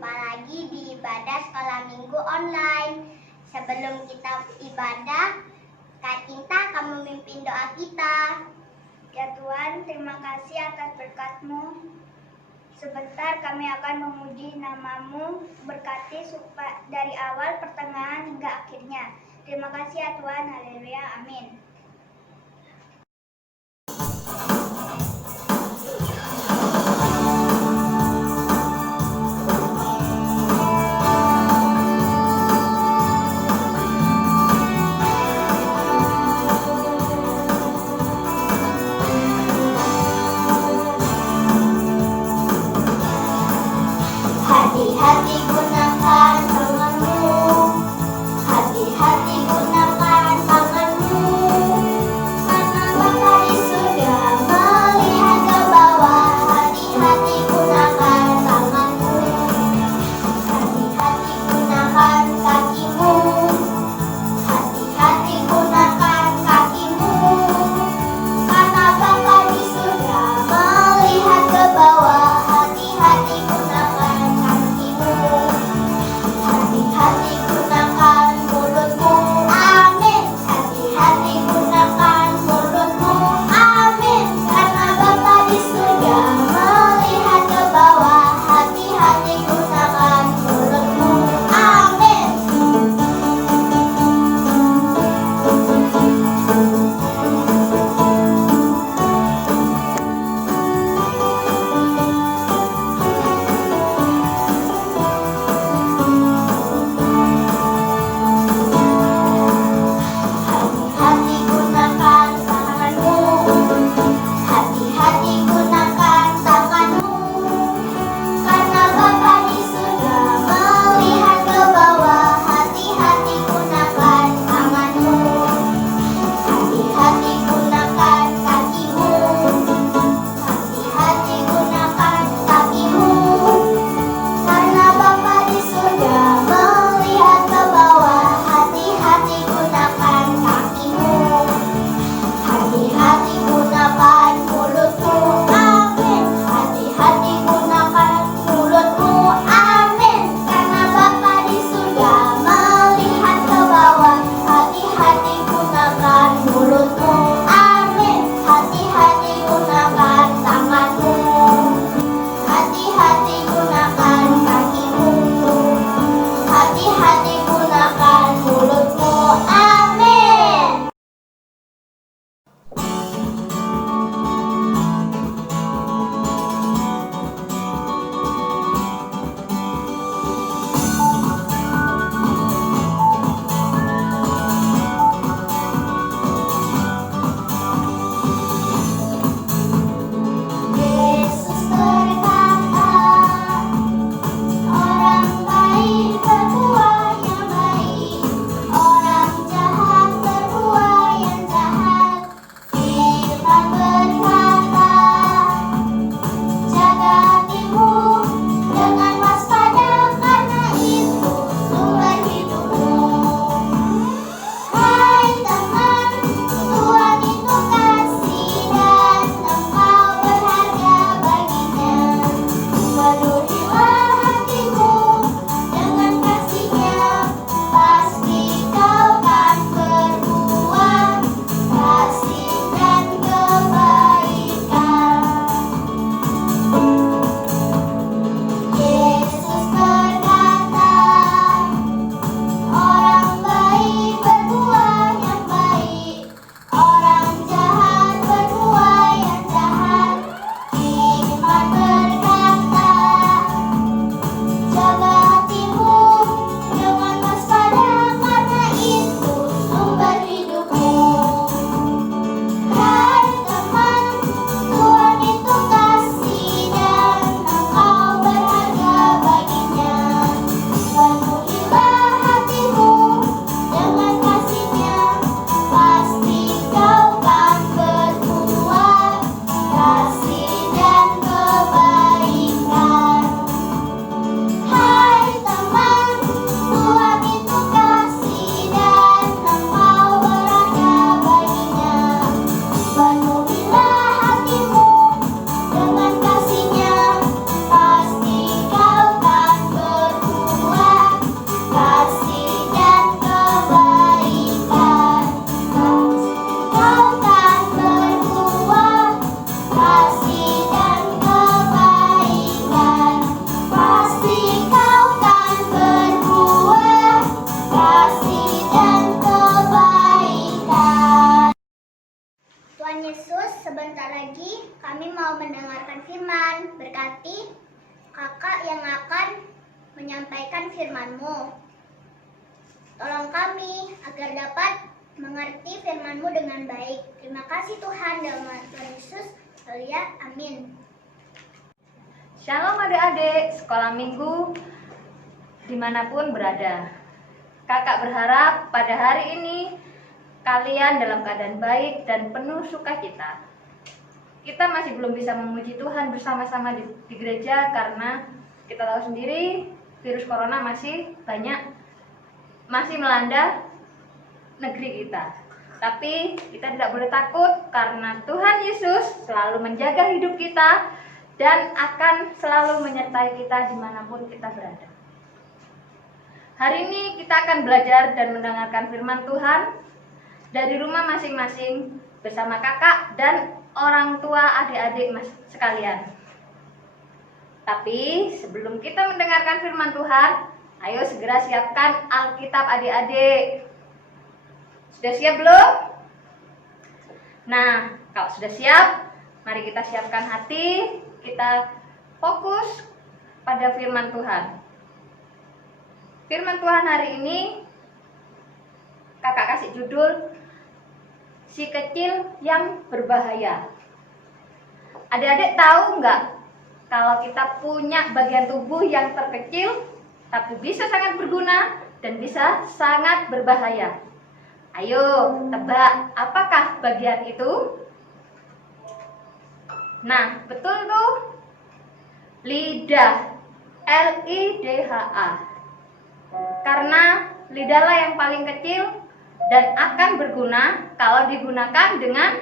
Jumpa lagi di ibadah sekolah minggu online. Sebelum kita ibadah, Kak Cinta akan memimpin doa kita. Ya Tuhan, terima kasih atas berkat-Mu. Sebentar kami akan memuji nama-Mu, berkati dari awal, pertengahan hingga akhirnya. Terima kasih ya Tuhan, haleluya, amin. Hati-hati gunakan tanganmu, hati-hati gunakan tanganmu. Yesus, sebentar lagi kami mau mendengarkan firman. Berkati kakak yang akan menyampaikan firman-Mu. Tolong kami agar dapat mengerti firman-Mu dengan baik. Terima kasih Tuhan, dalam nama Tuhan Yesus. Haleluya, amin. Shalom adik-adik sekolah minggu dimanapun berada. Kakak berharap pada hari ini kalian dalam keadaan baik dan penuh sukacita. Kita masih belum bisa memuji Tuhan bersama-sama di gereja karena kita tahu sendiri virus corona masih melanda negeri kita. Tapi kita tidak boleh takut karena Tuhan Yesus selalu menjaga hidup kita dan akan selalu menyertai kita dimanapun kita berada. Hari ini kita akan belajar dan mendengarkan firman Tuhan dari rumah masing-masing bersama kakak dan orang tua adik-adik sekalian. Tapi sebelum kita mendengarkan firman Tuhan, ayo segera siapkan Alkitab adik-adik. Sudah siap belum? Nah, kalau sudah siap, mari kita siapkan hati, kita fokus pada firman Tuhan. Firman Tuhan hari ini kakak kasih judul Si Kecil yang Berbahaya. Adik-adik tahu nggak kalau kita punya bagian tubuh yang terkecil tapi bisa sangat berguna dan bisa sangat berbahaya? Ayo tebak, apakah bagian itu? Nah, betul tuh. Lidah. LIDHA. Karena lidahlah yang paling kecil dan akan berguna kalau digunakan dengan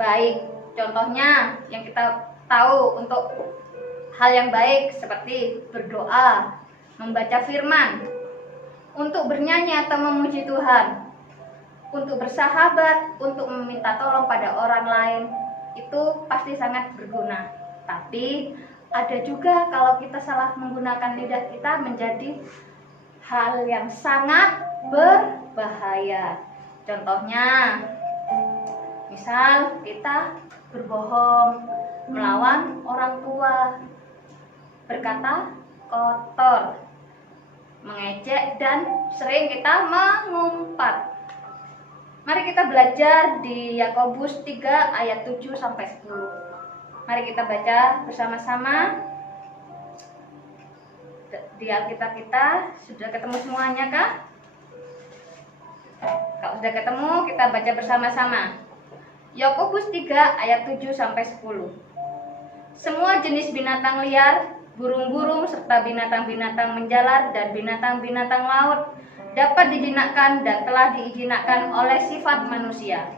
baik. Contohnya yang kita tahu untuk hal yang baik seperti berdoa, membaca firman, untuk bernyanyi atau memuji Tuhan, untuk bersahabat, untuk meminta tolong pada orang lain, itu pasti sangat berguna. Tapi ada juga kalau kita salah menggunakan lidah kita menjadi hal yang sangat berbahaya. Contohnya, misal kita berbohong, melawan orang tua, berkata kotor, mengejek, dan sering kita mengumpat. Mari kita belajar di Yakobus 3 ayat 7 sampai 10. Mari kita baca bersama-sama. Di Alkitab kita sudah ketemu semuanya kah? Kalau sudah ketemu, kita baca bersama-sama. Yakobus 3 ayat 7 sampai 10. Semua jenis binatang liar, burung-burung serta binatang-binatang menjalar dan binatang-binatang laut dapat dijinakkan dan telah diijinakkan oleh sifat manusia.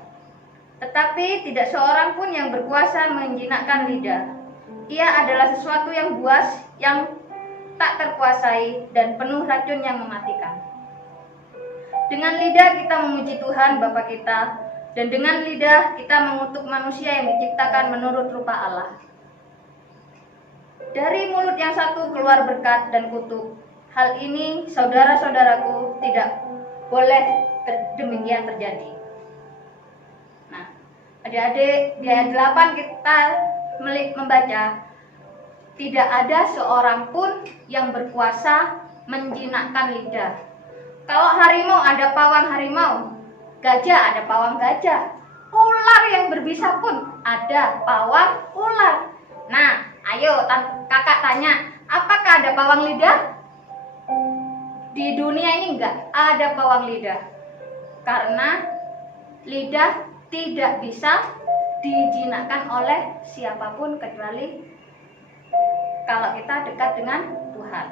Tetapi tidak seorang pun yang berkuasa menjinakkan lidah. Ia adalah sesuatu yang buas, yang tak terkuasai dan penuh racun yang mematikan. Dengan lidah kita memuji Tuhan Bapa kita, dan dengan lidah kita mengutuk manusia yang diciptakan menurut rupa Allah. Dari mulut yang satu keluar berkat dan kutuk. Hal ini saudara-saudaraku tidak boleh demikian terjadi. Nah, adik-adik, di ayat 8 kita membaca, tidak ada seorang pun yang berkuasa menjinakkan lidah. Kalau harimau ada pawang harimau, gajah ada pawang gajah, ular yang berbisa pun ada pawang ular. Nah, ayo kakak tanya, apakah ada pawang lidah? Di dunia ini enggak ada pawang lidah. Karena lidah tidak bisa dijinakkan oleh siapapun kecuali kalau kita dekat dengan Tuhan.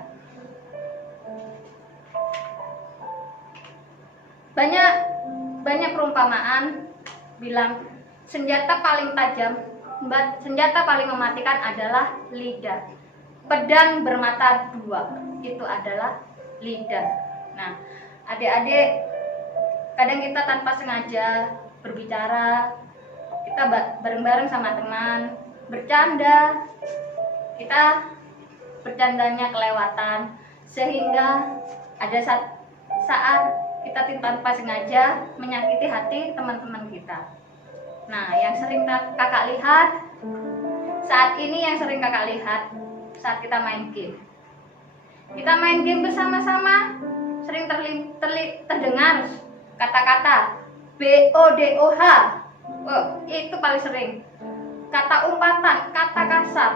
Banyak perumpamaan bilang senjata paling tajam, senjata paling mematikan adalah lidah. Pedang bermata dua, itu adalah lidah. Nah, adik-adik, kadang kita tanpa sengaja berbicara, kita bareng-bareng sama teman, bercanda, kita bercandanya kelewatan, sehingga ada saat kita tanpa sengaja menyakiti hati teman-teman kita. Nah, yang sering kakak lihat saat ini, yang sering kakak lihat saat kita main game. Kita main game bersama-sama, sering terdengar kata-kata BODOH. Oh, itu paling sering. Kata umpatan, kata kasar,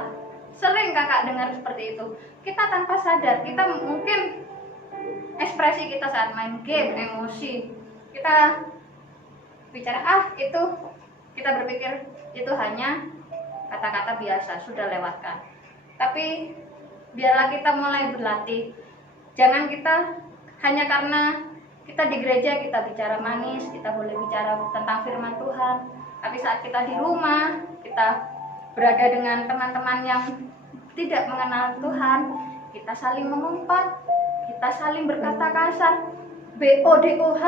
sering kakak dengar seperti itu. Kita tanpa sadar, kita mungkin ekspresi kita saat main game, emosi, kita bicara itu, kita berpikir itu hanya kata-kata biasa, sudah lewatkan. Tapi biarlah kita mulai berlatih. Jangan kita hanya karena kita di gereja kita bicara manis, kita boleh bicara tentang firman Tuhan, tapi saat kita di rumah, kita berada dengan teman-teman yang tidak mengenal Tuhan, kita saling mengumpat, kita saling berkata kasar, BODOH,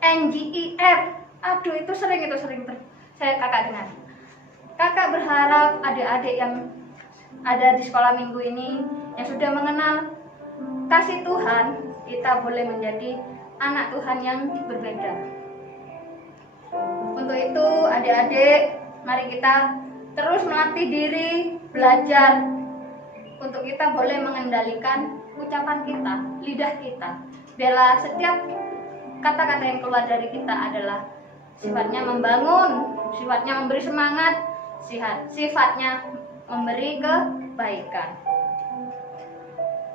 NGIR. Aduh, itu sering saya kakak dengar. Kakak berharap adik-adik yang ada di sekolah minggu ini yang sudah mengenal kasih Tuhan, kita boleh menjadi anak Tuhan yang berbeda. Untuk itu adik-adik, mari kita terus melatih diri, belajar untuk kita boleh mengendalikan ucapan kita, lidah kita. Biarlah setiap kata-kata yang keluar dari kita adalah sifatnya membangun, sifatnya memberi semangat, sifatnya memberi kebaikan.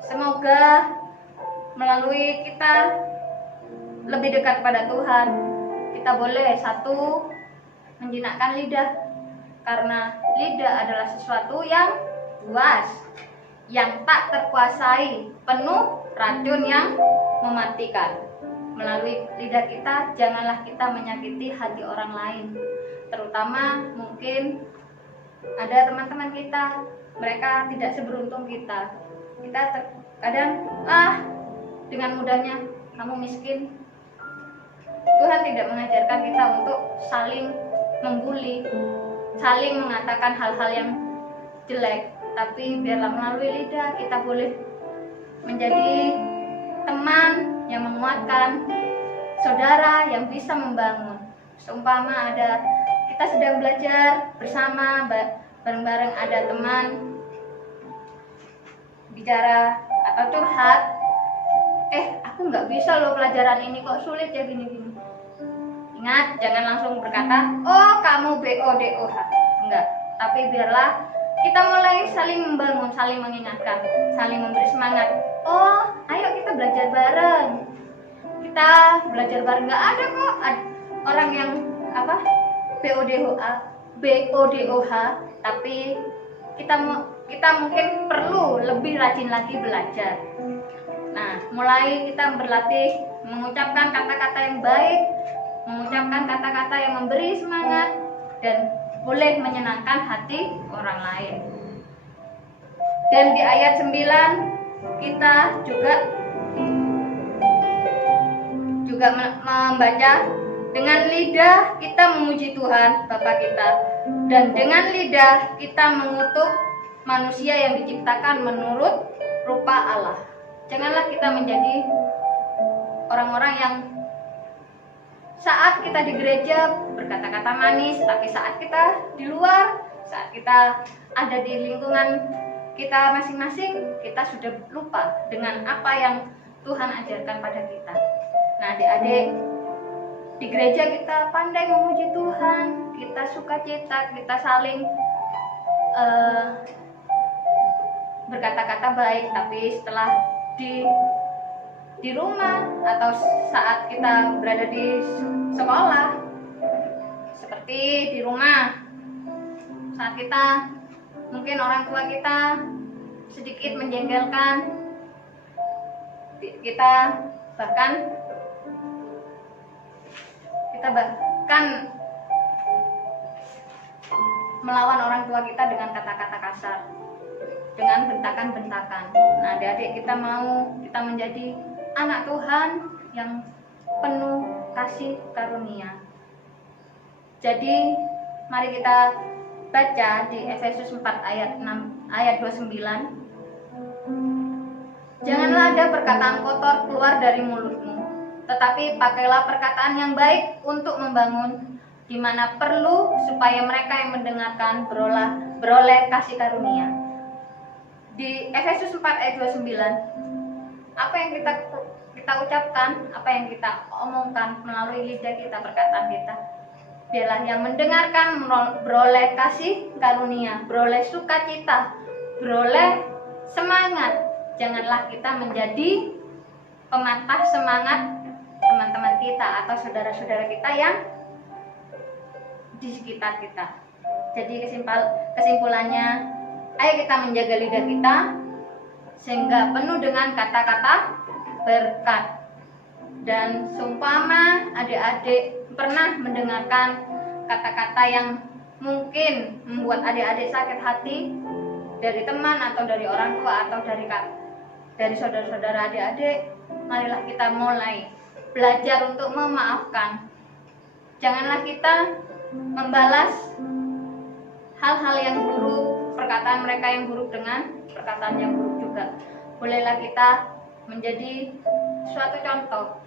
Semoga melalui kita lebih dekat pada Tuhan, kita boleh satu, menjinakkan lidah, karena lidah adalah sesuatu yang buas, yang tak terkuasai, penuh racun yang mematikan. Melalui lidah kita, janganlah kita menyakiti hati orang lain. Terutama mungkin ada teman-teman kita, mereka tidak seberuntung kita. Kita kadang dengan mudahnya kamu miskin. Tuhan tidak mengajarkan kita untuk saling membuli, saling mengatakan hal-hal yang jelek. Tapi biarlah melalui lidah kita boleh menjadi teman yang menguatkan, saudara yang bisa membangun. Seumpama ada kita sedang belajar bersama, bareng-bareng ada teman bicara atau curhat, aku nggak bisa loh pelajaran ini, kok sulit ya gini-gini. Ingat, jangan langsung berkata, oh kamu BODOH, enggak. Tapi biarlah kita mulai saling membangun, saling mengingatkan, saling memberi semangat. Oh, ayo kita belajar bareng. Kita belajar bareng, nggak ada kok orang yang BODOH, tapi kita mungkin perlu lebih rajin lagi belajar. Nah, mulai kita berlatih mengucapkan kata-kata yang baik, mengucapkan kata-kata yang memberi semangat dan boleh menyenangkan hati orang lain. Dan di ayat 9 kita juga membaca, dengan lidah kita memuji Tuhan Bapa kita, dan dengan lidah kita mengutuk manusia yang diciptakan menurut rupa Allah. Janganlah kita menjadi orang-orang yang saat kita di gereja berkata-kata manis, tapi saat kita di luar, saat kita ada di lingkungan kita masing-masing, kita sudah lupa dengan apa yang Tuhan ajarkan pada kita. Nah, adik-adik, di gereja kita pandai memuji Tuhan, kita sukacita, kita saling berkata-kata baik, tapi setelah di rumah atau saat kita berada di sekolah, seperti di rumah, saat kita mungkin orang tua kita sedikit menjengkelkan, kita bahkan melawan orang tua kita dengan kata-kata kasar, dengan bentakan-bentakan. Nah, adik-adik, kita menjadi anak Tuhan yang penuh kasih karunia. Jadi, mari kita baca di Efesus 4 ayat 29. Janganlah ada perkataan kotor keluar dari mulutmu, tetapi pakailah perkataan yang baik untuk membangun, di mana perlu supaya mereka yang mendengarkan beroleh kasih karunia. Di Efesus 4 ayat 29, apa yang kita ucapkan, apa yang kita omongkan melalui lidah kita, perkataan kita, biarlah yang mendengarkan beroleh kasih karunia, beroleh sukacita, beroleh semangat. Janganlah kita menjadi pematah semangat teman-teman kita atau saudara-saudara kita yang di sekitar kita. Jadi kesimpulannya, ayo kita menjaga lidah kita sehingga penuh dengan kata-kata berkat. Dan seumpama adik-adik pernah mendengarkan kata-kata yang mungkin membuat adik-adik sakit hati dari teman atau dari orang tua atau dari saudara-saudara adik-adik, marilah kita mulai belajar untuk memaafkan. Janganlah kita membalas hal-hal yang buruk, perkataan mereka yang buruk dengan perkataan yang buruk juga. Bolehlah kita menjadi suatu contoh.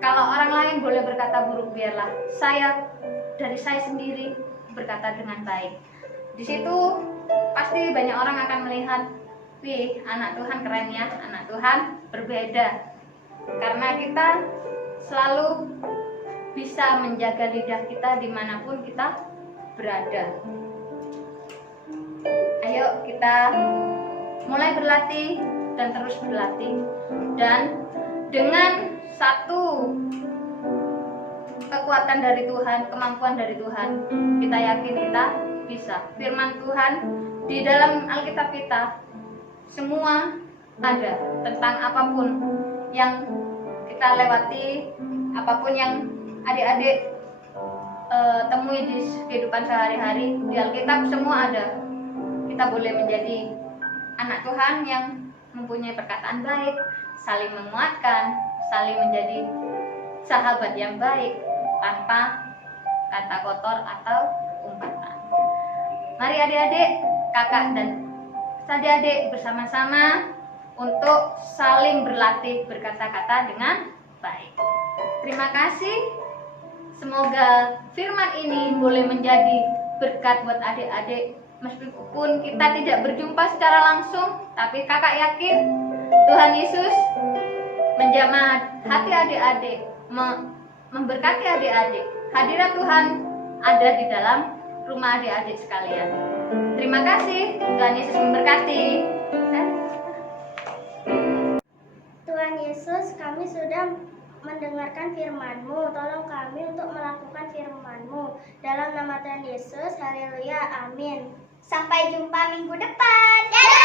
Kalau orang lain boleh berkata buruk, biarlah dari saya sendiri berkata dengan baik. Di situ pasti banyak orang akan melihat, wih, anak Tuhan keren ya, anak Tuhan berbeda. Karena kita selalu bisa menjaga lidah kita dimanapun kita berada. Ayo kita mulai berlatih dan terus berlatih. Dan dengan satu kekuatan dari Tuhan, kemampuan dari Tuhan, kita yakin kita bisa. Firman Tuhan di dalam Alkitab kita semua ada tentang apapun yang kita lewati, apapun yang adik-adik temui di kehidupan sehari-hari, di Alkitab semua ada. Kita boleh menjadi anak Tuhan yang mempunyai perkataan baik, saling menguatkan, saling menjadi sahabat yang baik tanpa kata kotor atau umpatan. Mari adik-adik, kakak dan adik-adik bersama-sama untuk saling berlatih berkata-kata dengan baik. Terima kasih. Semoga firman ini boleh menjadi berkat buat adik-adik. Meskipun kita tidak berjumpa secara langsung, tapi kakak yakin Tuhan Yesus menjamah hati adik-adik, memberkati adik-adik. Hadirat Tuhan ada di dalam rumah adik-adik sekalian. Terima kasih, Tuhan Yesus memberkati. Tuhan Yesus, kami sudah mendengarkan firman-Mu. Tolong kami untuk melakukan firman-Mu. Dalam nama Tuhan Yesus, haleluya, amin. Sampai jumpa minggu depan. Dadah!